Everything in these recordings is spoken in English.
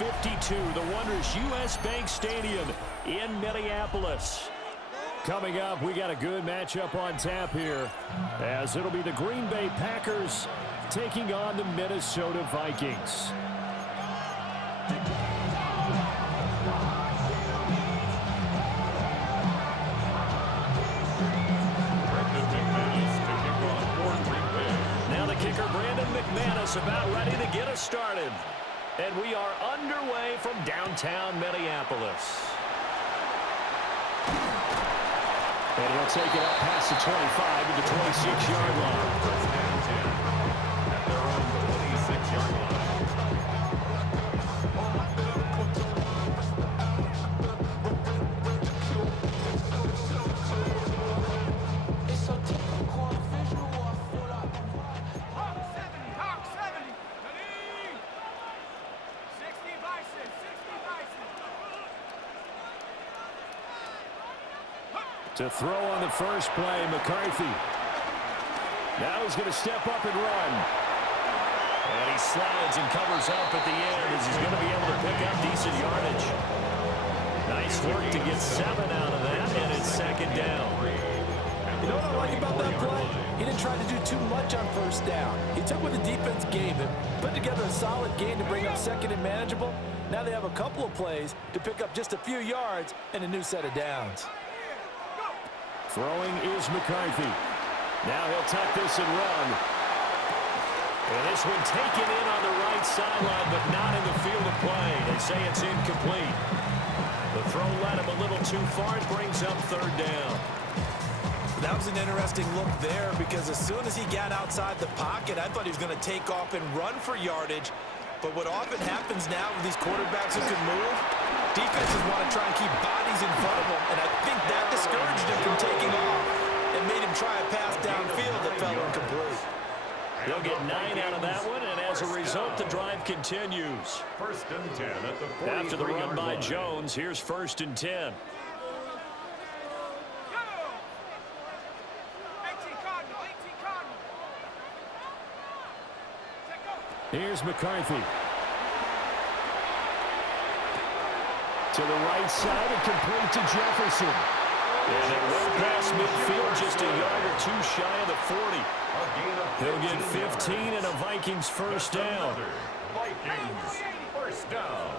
52, the wondrous U.S. Bank Stadium in Minneapolis. Coming up, we got a good matchup on tap here, as it'll be the Green Bay Packers taking on the Minnesota Vikings. Now the kicker, Brandon McManus, about ready to get us started. And we are underway from downtown Minneapolis. And he'll take it up past the 25 to the 26-yard line. First and 10 at their own 26-yard line. To throw on the first play, McCarthy. Now he's going to step up and run. And he slides and covers up at the end as he's going to be able to pick up decent yardage. Nice work to get 7 out of that, and it's second down. You know what I like about that play? He didn't try to do too much on first down. He took what the defense gave him, put together a solid game to bring up second and manageable. Now they have a couple of plays to pick up just a few yards and a new set of downs. Throwing is McCarthy. Now he'll tuck this and run. And this one taken in on the right sideline, but not in the field of play. They say it's incomplete. The throw led him a little too far. It brings up third down. That was an interesting look there because as soon as he got outside the pocket, I thought he was going to take off and run for yardage. But what often happens now with these quarterbacks who can move, defenses want to try and keep bodies in front of them, and I think that discouraged him from taking off and made him try a pass downfield that fell incomplete. They'll get 9 out of that one, and as a result, the drive continues. First and 10 at the 43-yard line. After the run by Jones, here's first and 10. Here's McCarthy. To the right side and complete to Jefferson. And it went past midfield, just a yard or two shy of the 40. He'll get 15 and a Vikings first down. Vikings first down.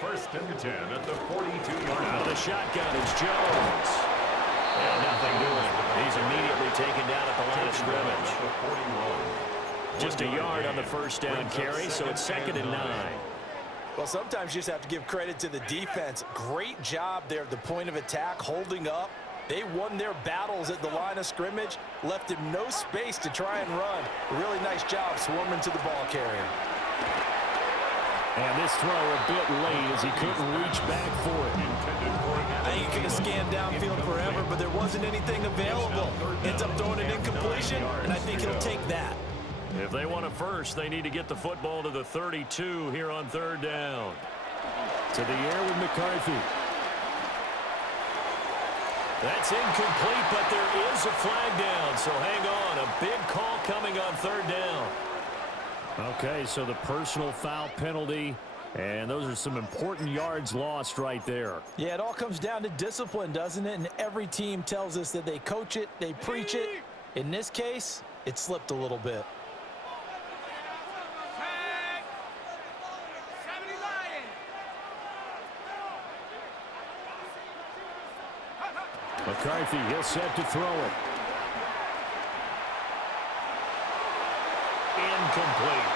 First and 10 at the 42-yard line. Out of the shotgun is Jones. And nothing doing. He's immediately taken down at the line of scrimmage. Just a yard on the first down carry, so it's second and 9. Well, sometimes you just have to give credit to the defense. Great job there at the point of attack, holding up. They won their battles at the line of scrimmage, left him no space to try and run. Really nice job swarming to the ball carrier. And this throw a bit late as he couldn't reach back for it. I think he could have scanned downfield forever, but there wasn't anything available. Ends up throwing an incompletion, and I think he'll take that. If they want a first, they need to get the football to the 32 here on third down. To the air with McCarthy. That's incomplete, but there is a flag down, so hang on. A big call coming on third down. Okay, so the personal foul penalty, and those are some important yards lost right there. Yeah, it all comes down to discipline, doesn't it? And every team tells us that they coach it, they preach it. In this case, it slipped a little bit. McCarthy, he'll set to throw it. Incomplete.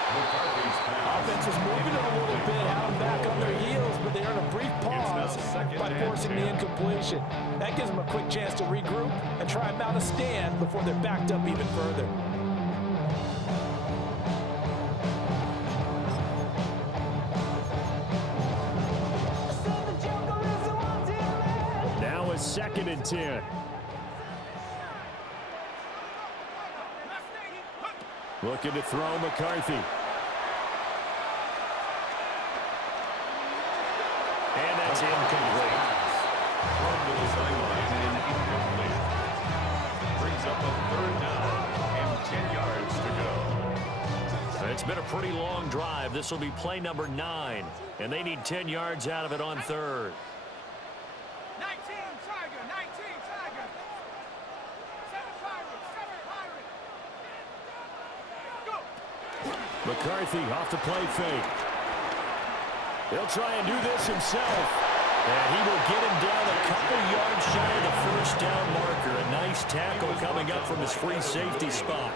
Offense was moving it a little bit, had them back on their heels, but they earned a brief pause by forcing the incompletion. That gives them a quick chance to regroup and try and mount a stand before they're backed up even further. Now it's second and 10. Looking to throw McCarthy. And that's incomplete. Thrown to the sideline and incomplete. Brings up a third down and 10 yards to go. It's been a pretty long drive. This will be play number 9, and they need 10 yards out of it on third. 19 Tiger, 19 Tiger. 7 Pirates, 7 Pirates. Go. McCarthy off the play fake. He'll try and do this himself. And he will get him down a couple yards shy of the first down marker. A nice tackle coming up from his free safety spot.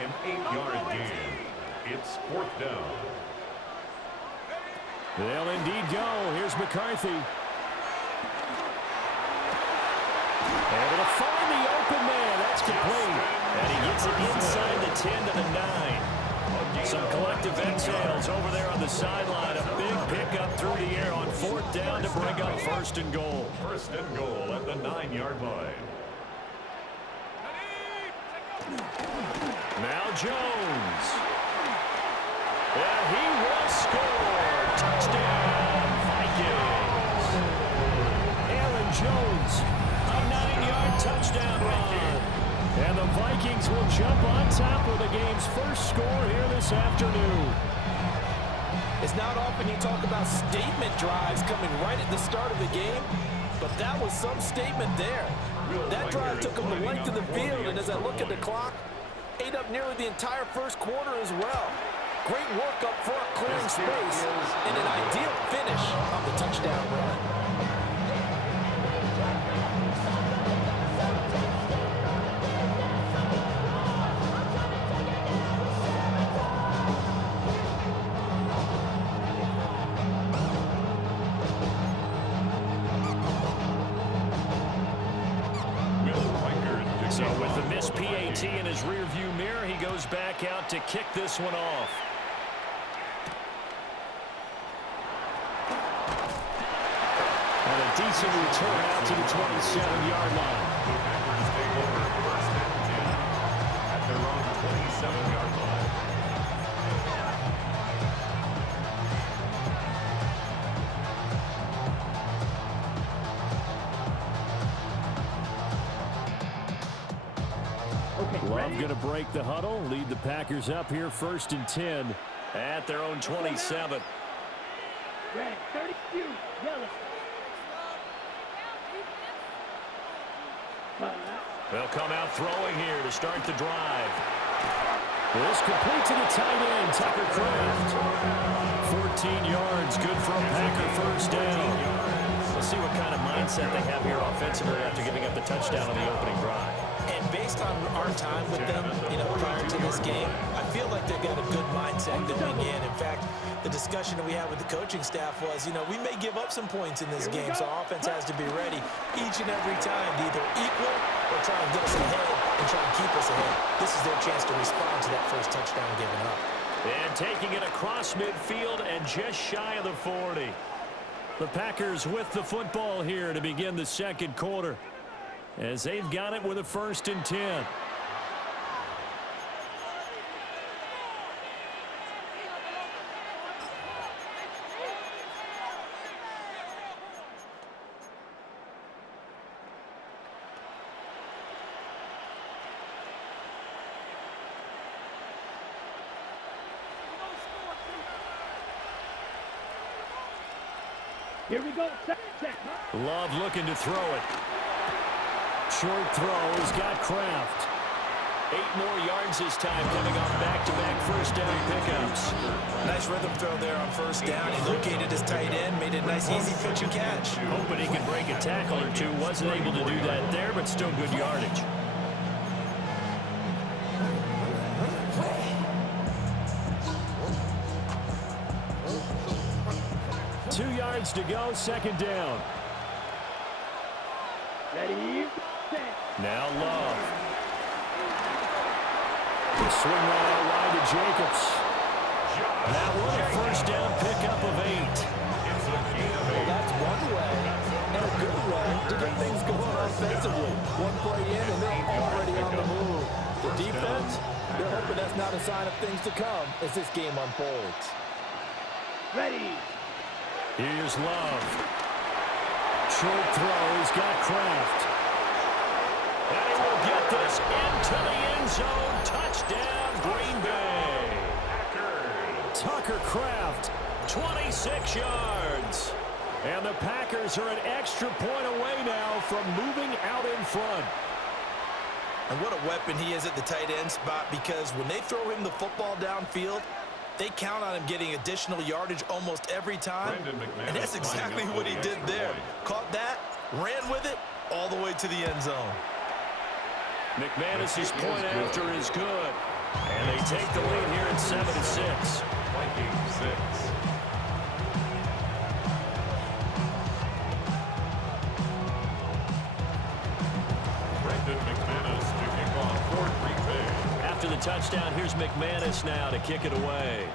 An 8-yard gain. It's 4th down. They'll indeed go. Here's McCarthy. Able to find the open man. That's complete. And he gets it inside the 10 to the 9. Some collective exhales over there on the sideline. A big pickup through the air on 4th down to bring up 1st and goal. 1st and goal at the 9-yard line. Now Jones. And he will score. Touchdown, Vikings. Aaron Jones, a 9-yard touchdown run. And the Vikings will jump on top with the game's first score here this afternoon. It's not often you talk about statement drives coming right at the start of the game, but that was some statement there. That drive took them the length of the field, and as I look at the clock, ate up nearly the entire first quarter as well. Great work up front, clearing space, and an ideal finish on the touchdown run. So with the missed PAT in his rearview mirror, he goes back out to kick this one off. And a decent return out to the 27-yard line. The Packers take over 1st and 10 at their own 27-yard line. Love going to break the huddle, lead the Packers up here 1st and 10 at their own 27. Red, 32, yellow. They'll come out throwing here to start the drive. This complete to the tight end, Tucker Kraft. 14 yards, good for a Packer first down. We'll see what kind of mindset they have here offensively after giving up the touchdown on the opening drive. And based on our time with them, prior to this game, I feel like they've got a good mindset going in. In fact, the discussion that we had with the coaching staff was, we may give up some points in this game, so offense has to be ready each and every time to either equal or try and get us ahead and try and keep us ahead. This is their chance to respond to that first touchdown given up. And taking it across midfield and just shy of the 40. The Packers with the football here to begin the second quarter, as they've got it with a 1st and 10. Here we go. Check. Love looking to throw it. Short throw has got Kraft. 8 more yards this time coming off back-to-back first down pickups. Nice rhythm throw there on first down. He located his tight end, made a nice easy pitch and catch. Hoping he could break a tackle or two. Wasn't able to do that there, but still good yardage. Two yards to go, second down. Ready, set. Now Love. Swing right out wide to Jacobs. That one a first down pickup of 8. Well, that's one way, and a good way, to get things going offensively. One play in, and they're already on the move. The defense, they're hoping that's not a sign of things to come as this game unfolds. Ready. Here's Love. Short throw, he's got Kraft. And he will get this into the end zone. Touchdown, Green Bay. Tucker Kraft, 26 yards. And the Packers are an extra point away now from moving out in front. And what a weapon he is at the tight end spot, because when they throw him the football downfield, they count on him getting additional yardage almost every time. And that's exactly what he did there. Caught that, ran with it, all the way to the end zone. McManus's point after is good. And they take the lead here at 7-6. Vikings 6. McManus to kick off for Green Bay. After the touchdown, here's McManus now to kick it away.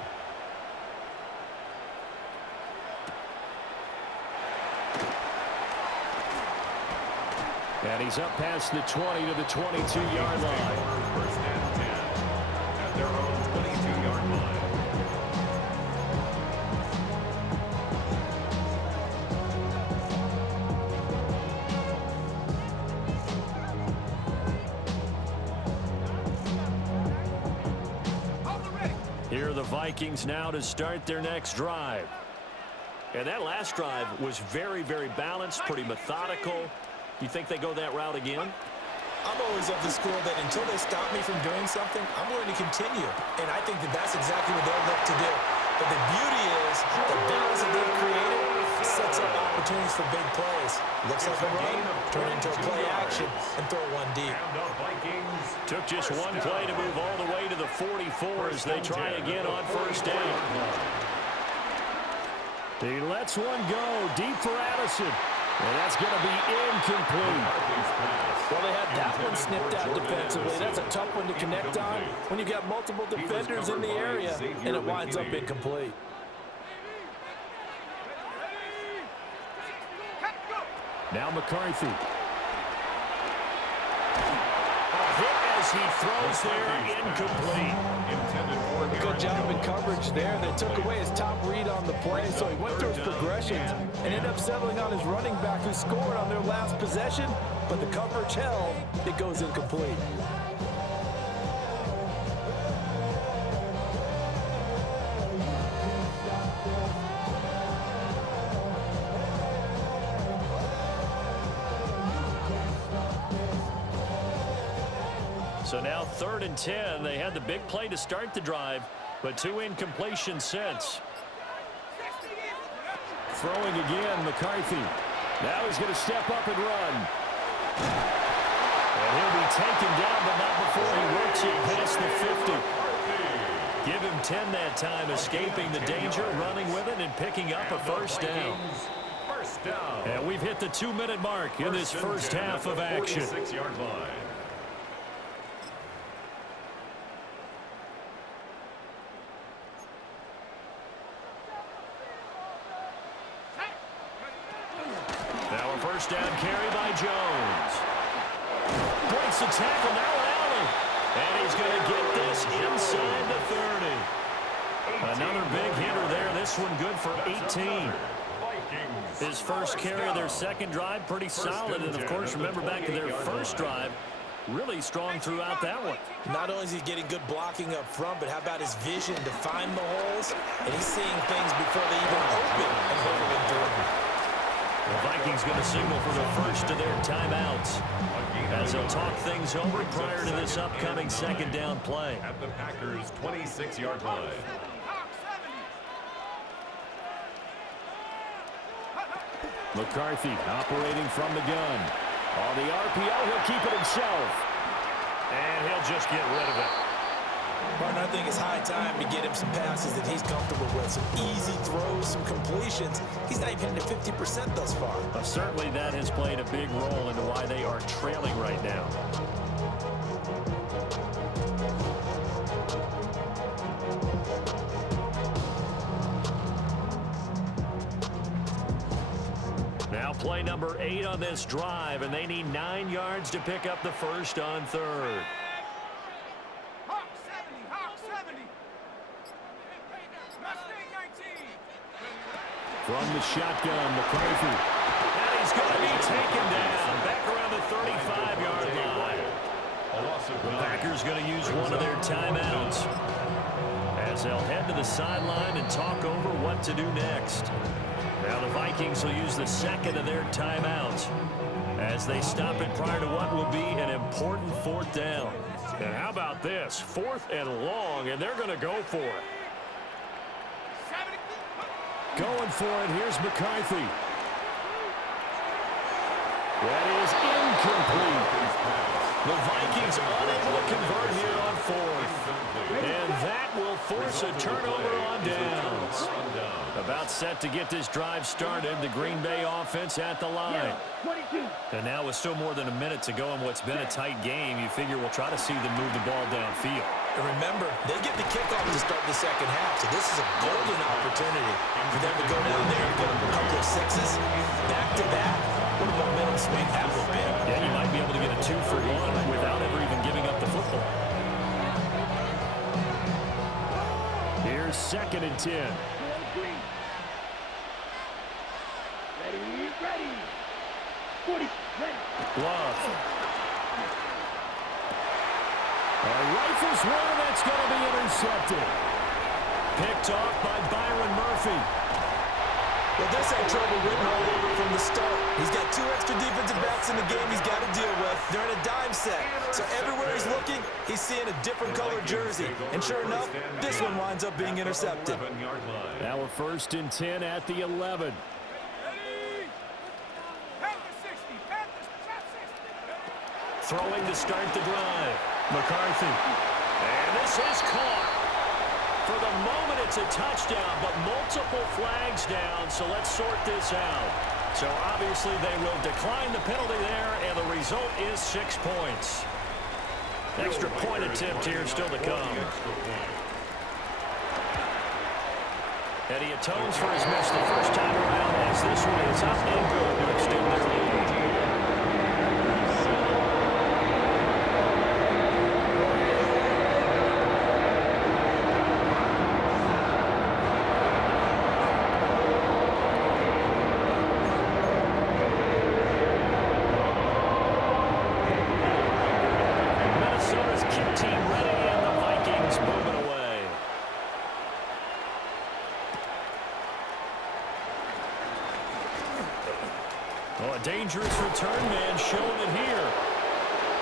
And he's up past the 20 to the 22-yard line. First and 10 at their own 22-yard line. Here are the Vikings now to start their next drive. And that last drive was very, very balanced, pretty methodical. You think they go that route again? I'm always of the school that until they stop me from doing something, I'm going to continue. And I think that that's exactly what they'll look to do. But the beauty is the balance that they've created sets up opportunities for big plays. Looks like a run, turn into a play action, and throw one deep. Took just one play to move all the way to the 44 as they try again on first down. He lets one go deep for Addison. And that's going to be incomplete. Well, they had that one snipped out defensively. That's a tough one to connect on when you got multiple defenders in the area, and it winds up incomplete. Now McCarthy. A hit as he throws there, incomplete. Good job in coverage there. They took away his top read on the play, so he went through his progressions and ended up settling on his running back who scored on their last possession, but the coverage held. It goes incomplete. So now 3rd and 10. They had the big play to start the drive, but 2 incompletions since. Throwing again, McCarthy. Now he's going to step up and run. And he'll be taken down, but not before he works it past the 50. Give him 10 that time, escaping the danger, running with it, and picking up a first down. And we've hit the 2-minute mark in this first half of action. Now a first down carry by Jones. Breaks the tackle, now an alley. And he's going to get this inside the 30. Another big hitter there. This one good for 18. His first carry of their second drive, pretty solid. And, of course, remember back to their first drive, really strong throughout that one. Not only is he getting good blocking up front, but how about his vision to find the holes? And he's seeing things before they even open and hurling through. The Vikings going to signal for the first of their timeouts as they'll talk things over prior to this upcoming second down play. At the Packers' 26-yard line. McCarthy operating from the gun. On the RPO, he'll keep it himself. And he'll just get rid of it. Martin, I think it's high time to get him some passes that he's comfortable with. Some easy throws, some completions. He's not even hitting 50% thus far. Certainly that has played a big role into why they are trailing right now. Now play number 8 on this drive, and they need 9 yards to pick up the first on 3rd. From the shotgun, McCarthy. And he's going to be taken down back around the 35-yard line. A loss of The 9. Packers going to use one of their timeouts as they'll head to the sideline and talk over what to do next. Now the Vikings will use the second of their timeouts as they stop it prior to what will be an important 4th down. And how about this? 4th and long, and they're going to go for it. Going for it, here's McCarthy. That is incomplete. The Vikings unable to convert here on 4th. And that will force a turnover on downs. About set to get this drive started. The Green Bay offense at the line. 22. And now with still more than a minute to go in what's been a tight game, you figure we'll try to see them move the ball downfield. And remember, they get the kickoff to start the second half, so this is a golden opportunity for them to go down there and put up a couple of sixes back-to-back. What a momentum swing that would be. Yeah, you might be able to get a 2-for-1 without ever even giving up the football. Here's 2nd and 10. Ready. 40. Ready. Love. Rifles one, and that's going to be intercepted. Picked off by Byron Murphy. Well, this had trouble written all over from the start. He's got 2 extra defensive backs in the game he's got to deal with. They're in a dime set. So everywhere he's looking, he's seeing a different colored jersey. And sure enough, this one winds up being intercepted. Now we're 1st and 10 at the 11. Throwing to start the drive. McCarthy. And this is caught. For the moment, it's a touchdown, but multiple flags down, so let's sort this out. So obviously they will decline the penalty there, and the result is 6 points. Extra point attempt here still to come. And he atones for his miss the first time around as this one is up and good to extend their lead. Dangerous return man showing it here.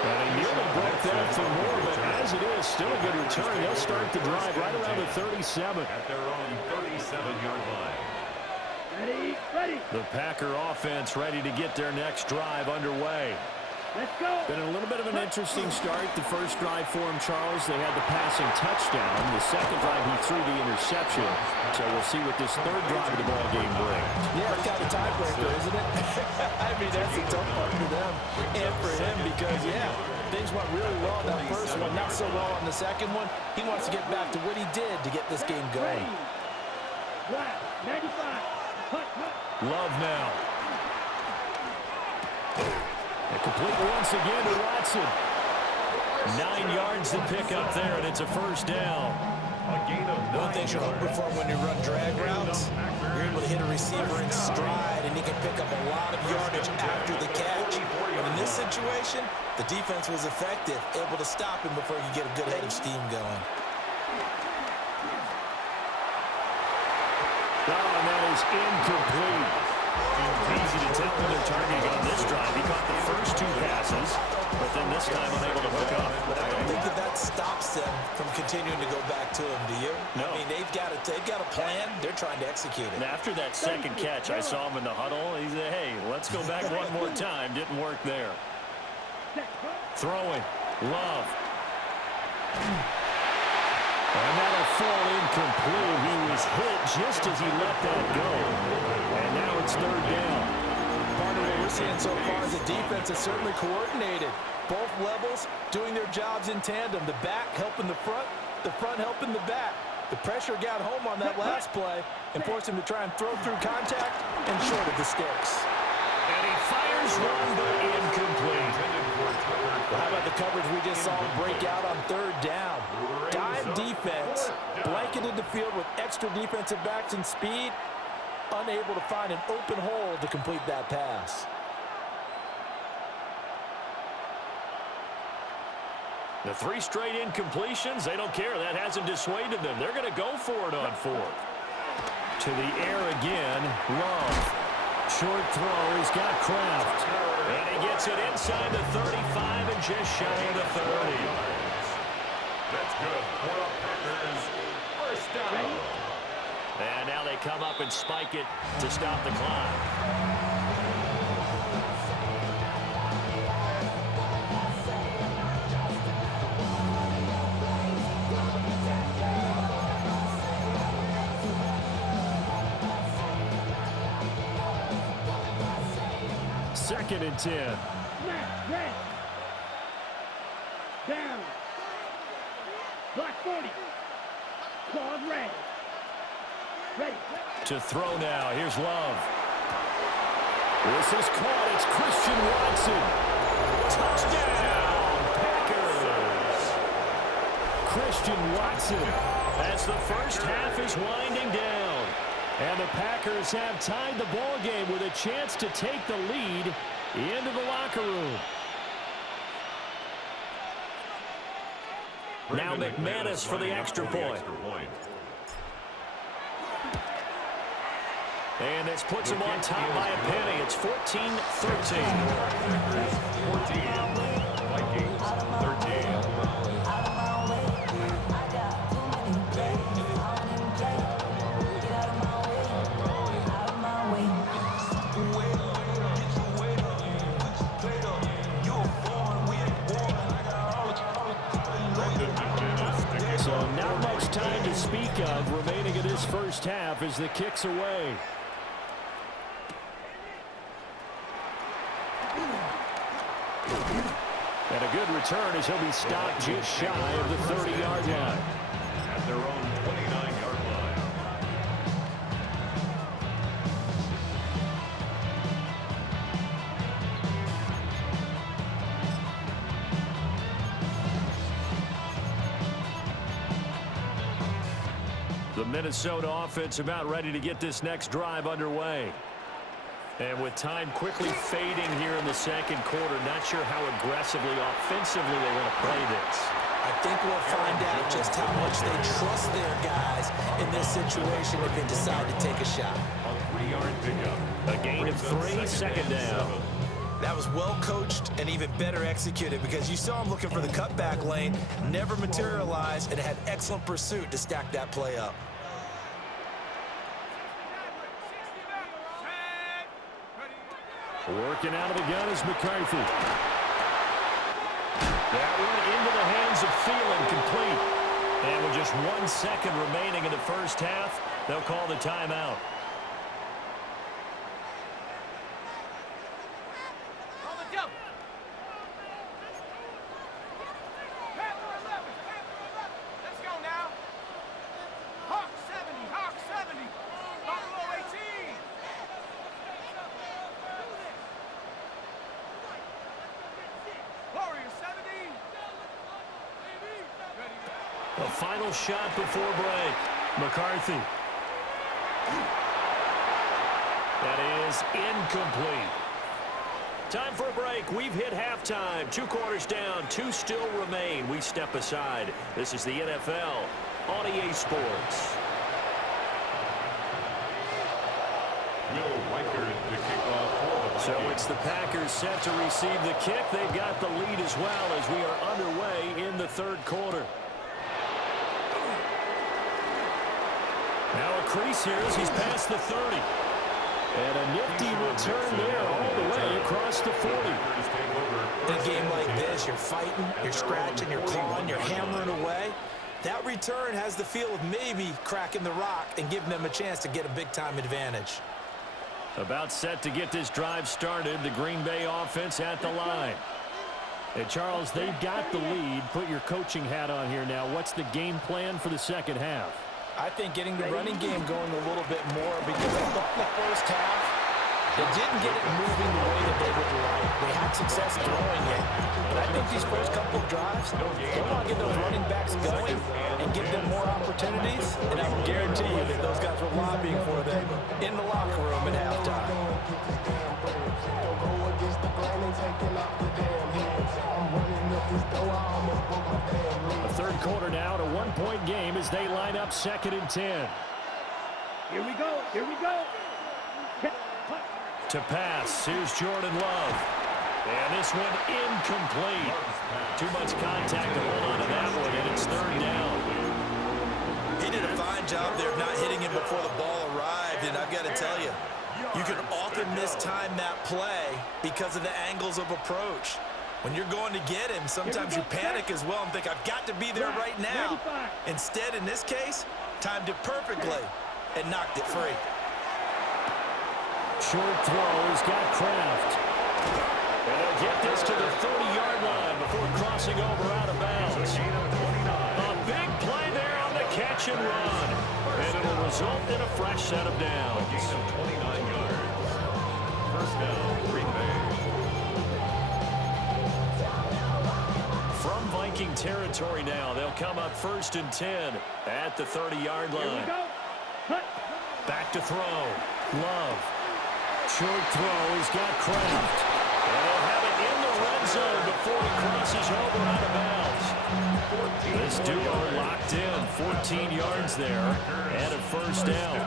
And he nearly broke that for more, but as it is, still a good return. They'll start the drive right around the 37. At their own 37-yard line. Ready. The Packer offense ready to get their next drive underway. Let's go. Been a little bit of an interesting start. The first drive for him, Charles, they had the passing touchdown. The second drive, he threw the interception. So we'll see what this third drive of the ball game brings. Yeah, it's kind of a tiebreaker, isn't it? I mean, that's a tough part for them and for him because, yeah, things went really well on that first one, not so well on the second one. He wants to get back to what he did to get this game going. Right. 95. Hut. Love now. And complete once again to Watson. 9 yards to pick up there, and it's a first down. One thing you're hoping for when you run drag routes, you're able to hit a receiver in stride, and he can pick up a lot of yardage after the catch. But in this situation, the defense was effective, able to stop him before he could get a good head of steam going. Oh, and that is incomplete. Easy to tell when they're targeting on this drive. He caught the first 2 passes, but then this time unable to hook up. But I don't think that stops them from continuing to go back to him, do you? No. I mean, they've got a plan. They're trying to execute it. And after that second catch, I saw him in the huddle. He said, hey, let's go back one more time. Didn't work there. Throwing. Love. And that'll fall incomplete. He was hit just as he let that go. And now it's third down. Part of what we're seeing so far is the defense is certainly coordinated. Both levels doing their jobs in tandem. The back helping the front helping the back. The pressure got home on that last play and forced him to try and throw through contact and short of the sticks. And he fires one, but incomplete. How about the coverage we just saw him break out on third down? Dime defense, blanketed the field with extra defensive backs and speed, unable to find an open hole to complete that pass. The 3 straight incompletions, they don't care. That hasn't dissuaded them. They're going to go for it on 4th. To the air again, Love. Short throw, he's got Kraft. And he gets it inside the 35 and just shy of the 30. That's good for the Packers. First down. And now they come up and spike it to stop the clock. Second and 10. Snap, red. Down. Block 40. Claws red. Ready. To throw now. Here's Love. This is caught. It's Christian Watson. Touchdown, Packers. Christian Watson as the first half is winding down. And the Packers have tied the ball game with a chance to take the lead into the locker room. Now McManus for the extra point. And this puts him on top by a penny. It's 14-13. 14. Vikings 13. So not much time to speak of remaining in this first half as the kick's away. And a good return as he'll be stopped just shy of the 30-yard line. At their own 29-yard line. The Minnesota offense about ready to get this next drive underway. And with time quickly fading here in the second quarter, not sure how aggressively, offensively they want to play this. I think we'll find out just how much they trust their guys in this situation if they decide to take a shot. A 3-yard pickup. A gain of 3, second down. That was well coached and even better executed because you saw him looking for the cutback lane, never materialized, and had excellent pursuit to stack that play up. Working out of the gun is McCarthy. That one into the hands of Thielen, complete. And with just 1 second remaining in the first half, they'll call the timeout. A final shot before break. McCarthy. That is incomplete. Time for a break. We've hit halftime. 2 quarters down. 2 still remain. We step aside. This is the NFL on EA Sports. Will Riker to kick off for the Vikings. So it's the Packers set to receive the kick. They've got the lead as well as we are underway in the third quarter. Now a crease here as he's past the 30. And a nifty return there all the way across the 40. In a game like this, you're fighting, you're scratching, you're clawing, you're hammering away. That return has the feel of maybe cracking the rock and giving them a chance to get a big-time advantage. About set to get this drive started, the Green Bay offense at the line. And Charles, they've got the lead. Put your coaching hat on here now. What's the game plan for the second half? I think getting the running game going a little bit more because I thought the first half, they didn't get it moving the way that they would like. They had success throwing it. But I think these first couple of drives, they want to get those running backs going and give them more opportunities. And I will guarantee you that those guys were lobbying for them in the locker room at halftime. quarter now, at a one-point game as they line up 2nd and 10. Here we go. Here we go. To pass, here's Jordan Love. And this one incomplete. Too much contact to hold on to that one, and it's 3rd down. He did a fine job there of not hitting him before the ball arrived, and I've got to tell you, you can often mistime that play because of the angles of approach. When you're going to get him, sometimes you panic as well and think, I've got to be there right now. Instead, in this case, timed it perfectly and knocked it free. Short throw, he's got Kraft. And they'll get this to the 30-yard line before crossing over out of bounds. A big play there on the catch and run. And it'll result in a fresh set of downs. A gain of 29 yards. First down, Green Bay. From Viking territory now, they'll come up 1st and 10 at the 30-yard line. Back to throw. Love. Short throw, he's got Kraft. And they'll have it in the red zone before he crosses over out of bounds. This duo locked in, 14 yards there, and a 1st down.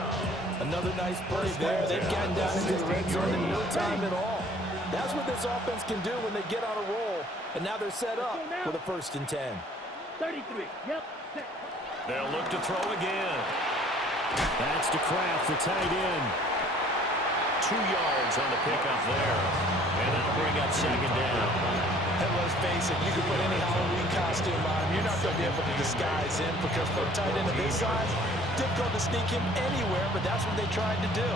Another nice play there. They've gotten down into the red zone in no time at all. That's what this offense can do when they get on a roll. And now they're set up with a 1st and 10. 33. Yep. They'll look to throw again. That's to Kraft, the tight end. 2 yards on the pickup there. And that'll bring up 2nd down. And let's face it, you can put any Halloween costume on. You're not going to be able to disguise him because for a tight end of his size, difficult to sneak him anywhere, but that's what they tried to do.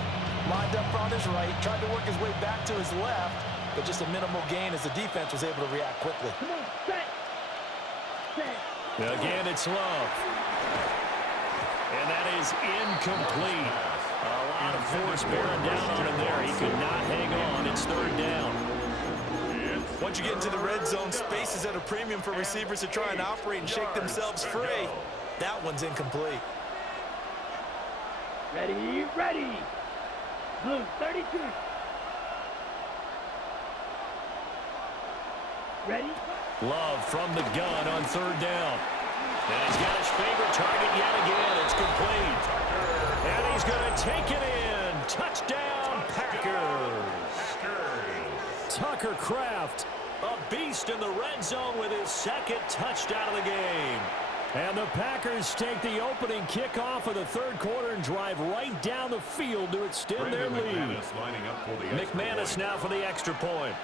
Lined up on his right, tried to work his way back to his left, but just a minimal gain as the defense was able to react quickly. Come on, set. Again, it's Love. And that is incomplete. A lot of force bearing down on him there. He could not hang on. It's 3rd down. Once you get into the red zone, space is at a premium for receivers to try and operate and shake themselves free. That one's incomplete. Ready, ready. Blue, 32. Ready? Love from the gun on 3rd down. And he's got his favorite target yet again. It's complete. And he's going to take it in. Touchdown, Packers. Tucker Kraft, a beast in the red zone with his 2nd touchdown of the game. And the Packers take the opening kickoff of the 3rd quarter and drive right down the field to extend their lead. McManus now for the extra point.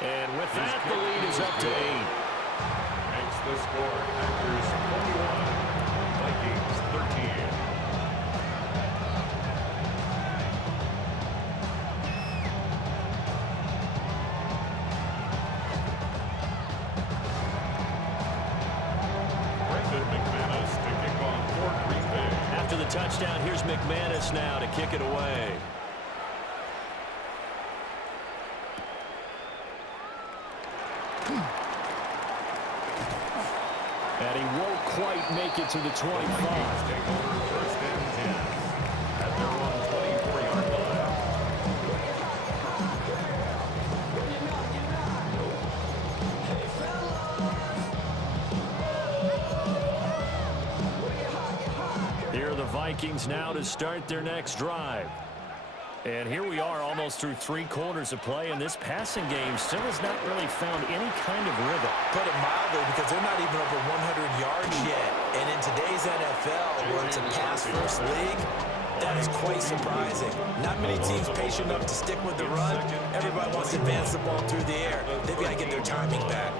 And with that, the lead is up to 8. Makes the score Packers 41, Vikings 13. McManus to kick off for Green Bay. After the touchdown, here's McManus now to kick it away. And he won't quite make it to the 25. Take over 1st and 10 at their own 24-yard line. Here are the Vikings now to start their next drive. And here we are almost through 3 quarters of play, and this passing game still has not really found any kind of rhythm. Put it mildly, because they're not even over 100 yards yet. And in today's NFL, where it's a pass-first league, that is quite surprising. Not many teams patient enough to stick with the run. Everybody wants to advance the ball through the air. They've got to get their timing back.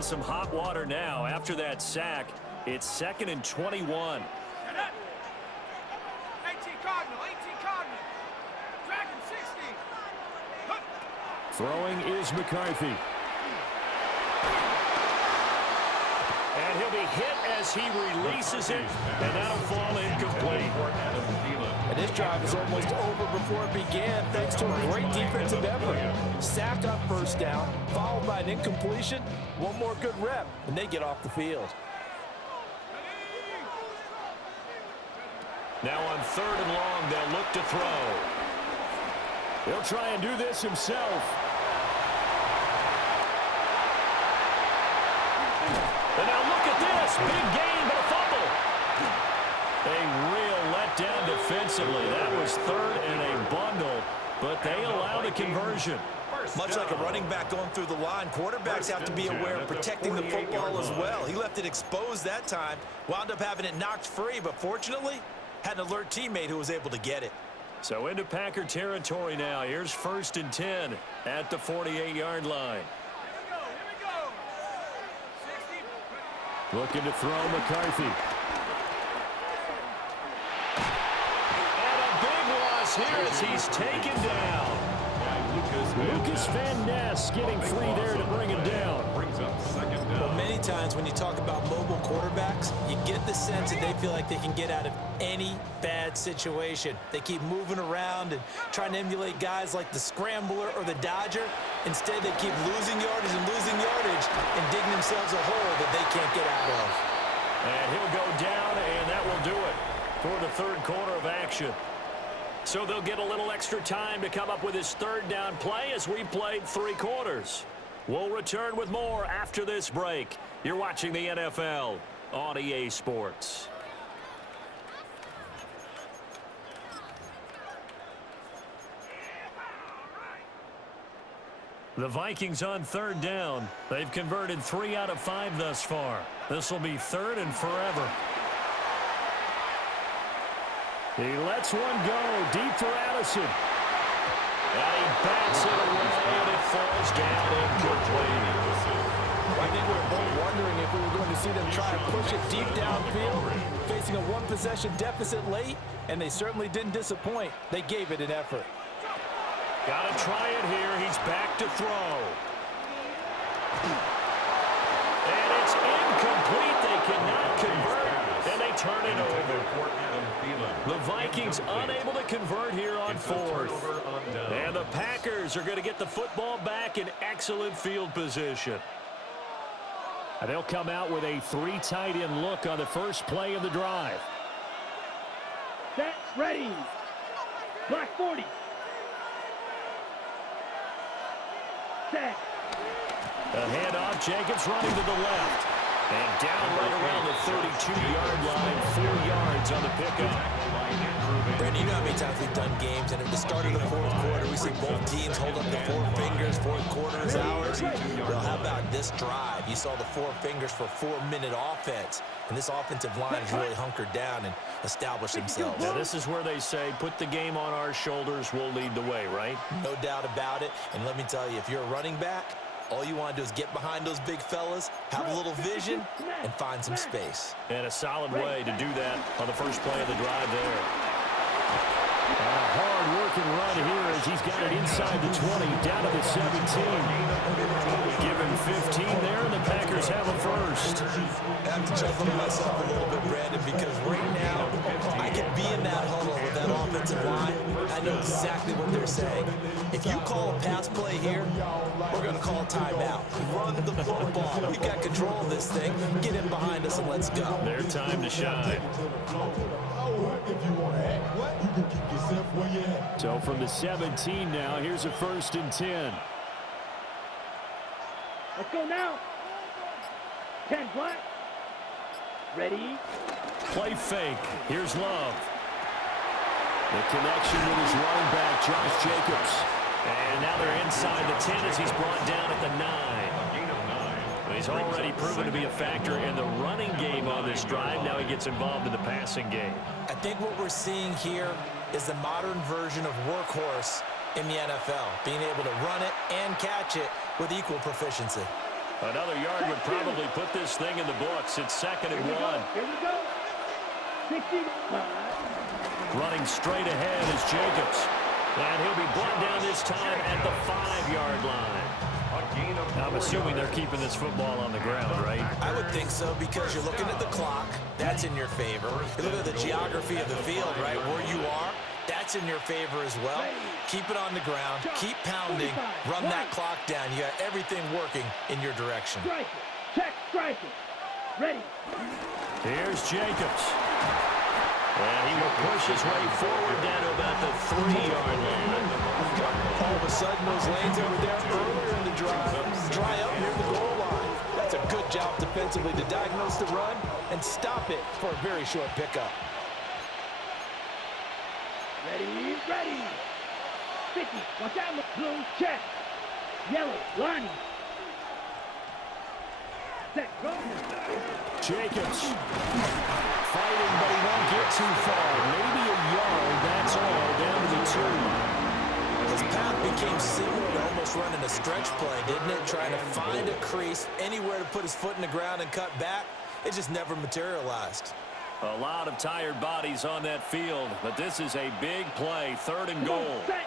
Some hot water now after that sack. It's 2nd and 21. 18 Cardinal, 18 Cardinal. Dragon 16. Throwing is McCarthy. And he'll be hit as he releases it, and that'll fall incomplete. And this drive is almost over before it began, thanks to a great defensive effort. Sack on first down, followed by an incompletion. One more good rep, and they get off the field. Now on 3rd and long, they'll look to throw. He'll try and do this himself. And now look at this. Big gain, but a fumble. A real letdown defensively. That was 3rd and a bundle, but they allow the conversion. Much like a running back going through the line, quarterbacks have to be aware of protecting the football as well. He left it exposed that time, wound up having it knocked free, but fortunately, had an alert teammate who was able to get it. So into Packer territory now. Here's 1st and 10 at the 48-yard line. Looking to throw McCarthy. And a big loss here as he's taken down. Lucas Van Ness getting free there to bring him down. Well, many times when you talk about mobile quarterbacks, you get the sense that they feel like they can get out of any bad situation. They keep moving around and trying to emulate guys like the Scrambler or the Dodger. Instead, they keep losing yardage and digging themselves a hole that they can't get out of. And he'll go down, and that will do it for the 3rd quarter of action. So they'll get a little extra time to come up with his 3rd down play as we played 3 quarters. We'll return with more after this break. You're watching the NFL on EA Sports. The Vikings on 3rd down. They've converted 3 out of 5 thus far. This will be 3rd and forever. He lets one go deep for Addison. And he bats it away, and it falls down incomplete. I think we were both wondering if we were going to see them try to push it deep downfield, facing a 1-possession deficit late, and they certainly didn't disappoint. They gave it an effort. Got to try it here. He's back to throw. And it's incomplete. They cannot convert, and they turn it over. The Vikings unable to convert here on 4th. And the Packers are going to get the football back in excellent field position. And they'll come out with a 3 tight end look on the first play of the drive. Set, ready. Black 40. Set. A handoff, Jacobs running to the left. And down right around the 32-yard line, 4 yards on the pickup. Brandon, you know how many times we've done games, and at the start of the 4th quarter, we see both teams hold up the 4 fingers, 4th quarter is ours. Well, how about this drive? You saw the 4 fingers for 4-minute offense, and this offensive line has really hunkered down and established themselves. Now, this is where they say, put the game on our shoulders, we'll lead the way, right? No doubt about it, and let me tell you, if you're a running back, all you want to do is get behind those big fellas, have a little vision, and find some space. And a solid way to do that on the first play of the drive there. And a hard-working run here as he's got it inside the 20, down to the 17. Give him 15 there, and the Packers have a first. I have to chuckle to myself a little bit, Brandon, because right now I could be in that huddle with that offensive line. I know exactly what they're saying. If you call a pass play here, we're going to call a timeout. Run the football. We've got control of this thing. Get in behind us and let's go. Their time to shine. So from the 17 now, here's a 1st and 10. Let's go now. 10 black. Ready. Play fake. Here's Love. The connection with his running back, Josh Jacobs. And now they're inside the 10 as he's brought down at the 9. He's already proven to be a factor in the running game on this drive. Now he gets involved in the passing game. I think what we're seeing here is the modern version of workhorse in the NFL, being able to run it and catch it with equal proficiency. Another yard would probably put this thing in the books. It's 2nd and 1. Here we go. 65. Running straight ahead is Jacobs. And he'll be brought down this time at the 5-yard line. gain of I'm 4 assuming they're yards. keeping this football on the ground, right? I would think so because you're looking at the clock. That's in your favor. You look at the geography of the field, right, where you are. That's in your favor as well. Keep it on the ground. Keep pounding. Run that clock down. You got everything working in your direction. Strike it. Check, strike it. Ready. Here's Jacobs. And he will push his way forward down to about the 3-yard line. All of a sudden, those lanes that were there earlier in the drive dry up near the goal line. That's a good job defensively to diagnose the run and stop it for a very short pickup. Ready, ready. 50. Watch out. Blue, check. Yellow, line. Set, go. Jacobs fighting, but he won't get too far. Maybe a yard, that's all, down to the 2. His path became similar to almost running a stretch play, didn't it? Trying to find a crease, anywhere to put his foot in the ground and cut back. It just never materialized. A lot of tired bodies on that field, but this is a big play, 3rd and goal. Set.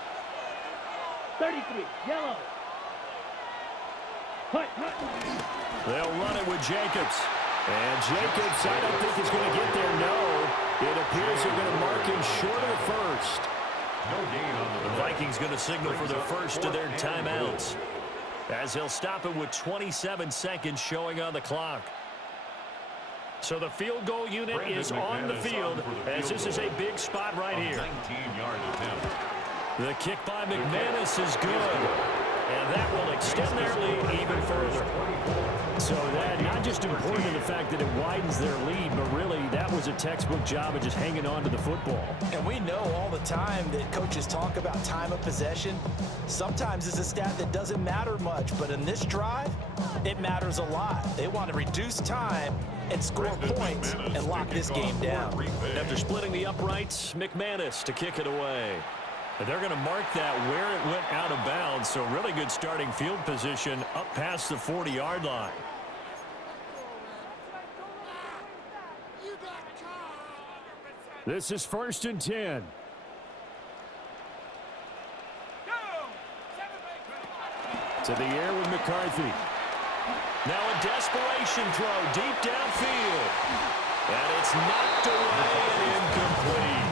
33. Yellow. Hut, hut. They'll run it with Jacobs. And Jacobs, I don't think is going to get there, no. It appears they're going to mark him short of the first. No gain on The Vikings going to signal for the first of their timeouts, as he'll stop it with 27 seconds showing on the clock. So the field goal unit is on the field, as this is a big spot right here. 19-yard attempt. The kick by McManus is good, and that will extend their lead even further. So that not just important in the fact that it widens their lead, but really that was a textbook job of just hanging on to the football. And we know all the time that coaches talk about time of possession. Sometimes it's a stat that doesn't matter much, but in this drive, it matters a lot. They want to reduce time and score points and lock this game down. After splitting the uprights, McManus to kick it away. And they're going to mark that where it went out of bounds, so really good starting field position up past the 40-yard line. This is 1st and 10. To the air with McCarthy. Now a desperation throw deep downfield. And it's knocked away and incomplete.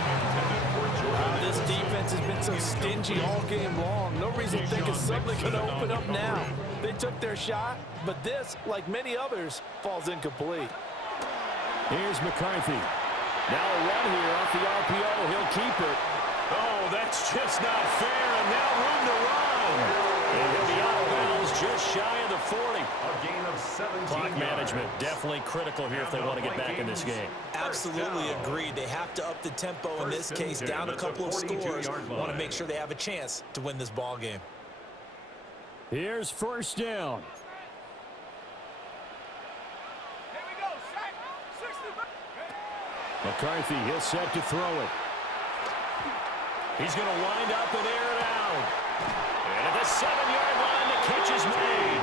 This defense has been so stingy all game long. No reason to think it's suddenly going to open up now. They took their shot, but this, like many others, falls incomplete. Here's McCarthy. Now a run here off the RPO. He'll keep it. Oh, that's just not fair, and now room to run. And he'll be out of bounds just shy of the 40. A gain of 17 Clock management yards. definitely critical here if they want to get back in this game. Absolutely agreed. They have to up the tempo in this case, down a couple of scores. Want to make sure they have a chance to win this ball game. Here's 1st down. Here we go. Sack. 60. McCarthy, he'll set to throw it. He's going to wind up and air it out. And at the 7-yard line, the catch is made.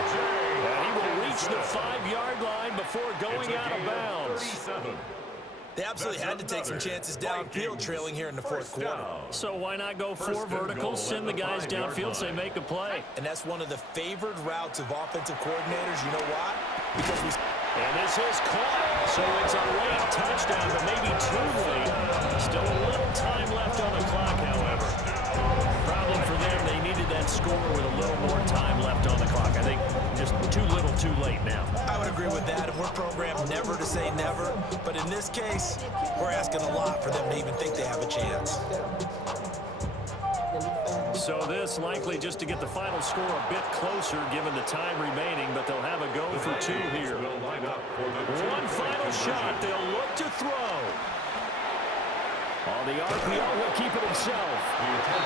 And he will reach the 5-yard line before going out of bounds. 37. They absolutely had to take some chances downfield trailing here in the fourth quarter. So why not go 4 verticals, send the guys downfield, say make a play. And that's one of the favored routes of offensive coordinators. You know why? Because we... And this is caught. So it's a late touchdown, but maybe too late. Still a little time left on the clock, however. Problem for them, they needed that score with a little more time left on the clock. I think just too little too late now. I would agree with that, and we're programmed never to say never. But in this case, we're asking a lot for them to even think they have a chance. So this likely just to get the final score a bit closer given the time remaining, but they'll have a go for 2 here. One final shot. They'll look to throw. On the RPO, he'll keep it himself.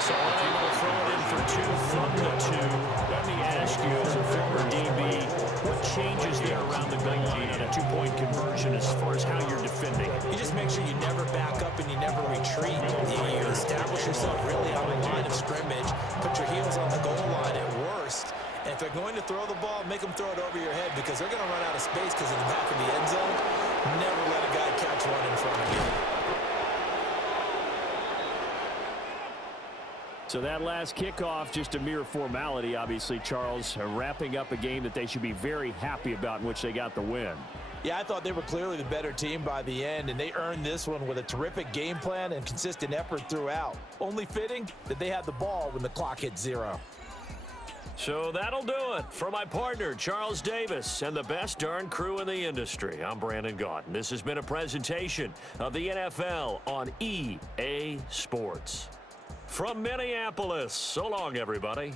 So unable to throw it in for 2 from the 2. Let me ask you, as a former DB, what changes there around the goal line on a 2-point conversion as far as how you're defending? You just make sure you never back up and you never retreat. You establish yourself really on the line of scrimmage, put your heels on the goal line at worst. And if they're going to throw the ball, make them throw it over your head because they're going to run out of space because of the back of the end zone. Never let a guy catch one in front of you. So that last kickoff, just a mere formality, obviously, Charles, wrapping up a game that they should be very happy about in which they got the win. Yeah, I thought they were clearly the better team by the end, and they earned this one with a terrific game plan and consistent effort throughout. Only fitting that they had the ball when the clock hit 0. So that'll do it for my partner, Charles Davis, and the best darn crew in the industry. I'm Brandon Gaudin. This has been a presentation of the NFL on EA Sports. From Minneapolis, so long, everybody.